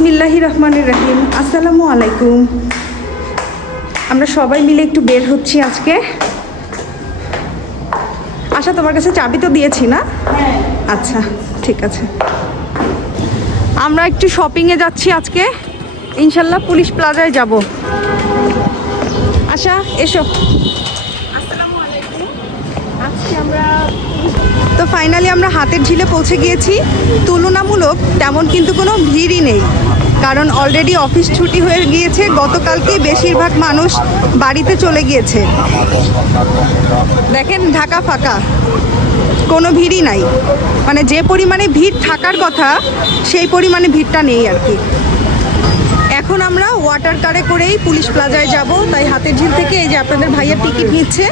বিসমিল্লাহি রহমানির রহিম। আসসালামু আলাইকুম। আমরা সবাই মিলে একটু বের হচ্ছি আজকে। আশা তোমার কাছে চাবি তো দিয়েছি না? আচ্ছা ঠিক আছে। আমরা একটু শপিংয়ে যাচ্ছি আজকে। ইনশাল্লাহ পুলিশ প্লাজায় যাব। আশা এসো। আসসালামু আলাইকুম। আজকে আমরা তো ফাইনালি আমরা হাতের ঝিলে পৌঁছে গিয়েছি। তুলনামূলক তেমন কিন্তু কোনো ভিড়ই নেই। কারণ অলরেডি অফিস ছুটি হয়ে গিয়েছে গতকালকেই বেশিরভাগ মানুষ বাড়িতে চলে গিয়েছে। দেখেন ঢাকা ফাঁকা, কোনো ভিড়ই নাই। মানে যে পরিমাণে ভিড় থাকার কথা, সেই পরিমাণে ভিড়টা নেই আর কি। এখন আমরা ওয়াটার কারে করেই পুলিশ প্লাজায় যাব। তাই হাতের ঝিল থেকে এই যে আপনাদের ভাইয়ের টিকিট নিচ্ছে।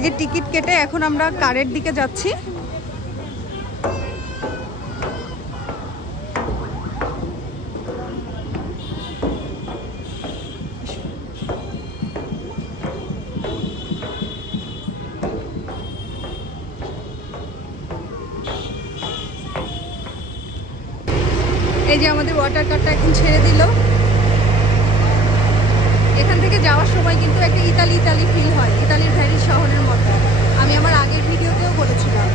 এই যে টিকিট কেটে এখন আমরা কারের দিকে যাচ্ছি। এই যে আমাদের ওয়াটার কারটা এখন ছেড়ে দিল। যাওয়ার সময় কিন্তু একটা ইতালি ইতালি ফিল হয়। ইতালির প্যারিস শহরের মতো। আমি আমার আগের ভিডিওতেও বলেছিলাম।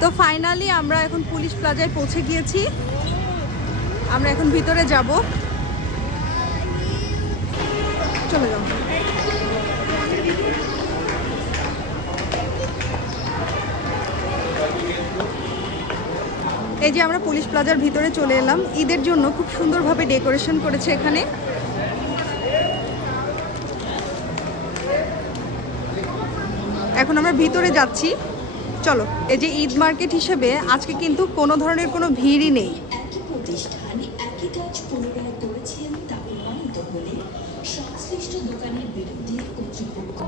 তো ফাইনালি আমরা এখন পুলিশ প্লাজায় পৌঁছে গিয়েছি। আমরা এখন ভিতরে যাব। চলে যাও। এই যে আমরা পুলিশ প্লাজার ভিতরে চলে এলাম। ঈদের জন্য খুব সুন্দরভাবে ডেকোরেশন করেছে এখানে। এখন আমরা ভিতরে যাচ্ছি। চলো, এই যে ঈদ মার্কেট হিসেবে আজকে কিন্তু কোনো ধরনের কোনো ভিড়ই নেই। সংশ্লিষ্ট দোকানের বিরুদ্ধে কর্তৃপক্ষ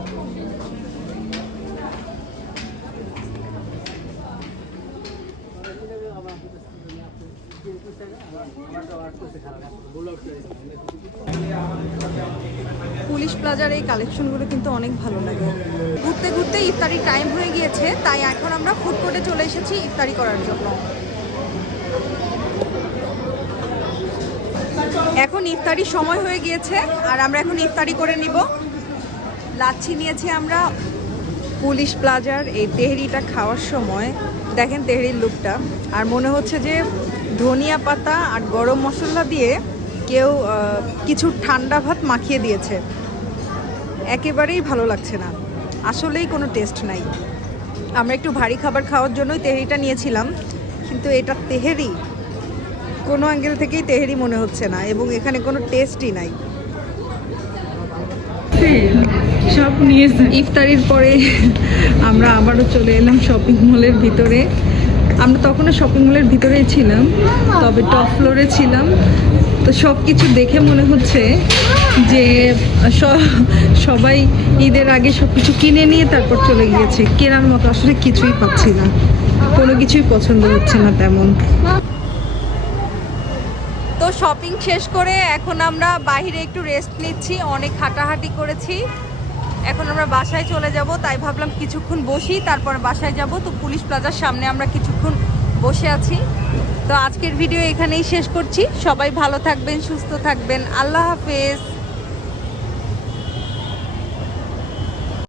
পুলিশ প্লাজার এই কালেকশনগুলো কিন্তু অনেক ভালো লাগে। ঘুরতে ঘুরতে ইফতারি টাইম হয়ে গিয়েছে, তাই এখন আমরা ফুড কোর্টে চলে এসেছি ইফতারি করার জন্য। এখন ইফতারির সময় হয়ে গিয়েছে, আর আমরা এখন ইফতারি করে নিব। লাচ্ছি নিয়েছি আমরা। পুলিশ প্লাজার এই তেহরিটা খাওয়ার সময়, দেখেন তেহরির লুকটা আর মনে হচ্ছে যে ধনিয়া পাতা আর গরম মশলা দিয়ে কেউ কিছু ঠান্ডা ভাত মাখিয়ে দিয়েছে। একেবারেই ভালো লাগছে না। আসলেই কোনো টেস্ট নাই। আমরা একটু ভারী খাবার খাওয়ার জন্যই তেহরিটা নিয়েছিলাম কিন্তু এটা তেহেরি। কোনো অ্যাঙ্গেল থেকেই তেহেরি মনে হচ্ছে না এবং এখানে কোনো টেস্টই নাই। সব নিয়েছে। ইফতারির পরে আমরা আবারও চলে এলাম শপিং মলের ভিতরে। আমরা তখনও শপিং মলের ভিতরেই ছিলাম তবে টপ ফ্লোরে ছিলাম। তো সব কিছু দেখে মনে হচ্ছে যে সবাই ঈদের আগে সব কিছু কিনে নিয়ে তারপর চলে গিয়েছে। কেনার মতো আসলে কিছুই পাচ্ছি না। কোনো কিছুই পছন্দ হচ্ছে না তেমন। তো শপিং শেষ করে এখন আমরা বাইরে একটু রেস্ট নিচ্ছি, অনেক হাঁটাহাঁটি করেছি। এখন আমরা বাসায় চলে যাব, তাই ভাবলাম কিছুক্ষণ বসি, তারপর বাসায় যাব। তো পুলিশ প্লাজার সামনে আমরা কিছুক্ষণ বসে আছি। তো আজকের ভিডিও এখানেই শেষ করছি। সবাই ভালো থাকবেন সুস্থ থাকবেন। আল্লাহ হাফেজ।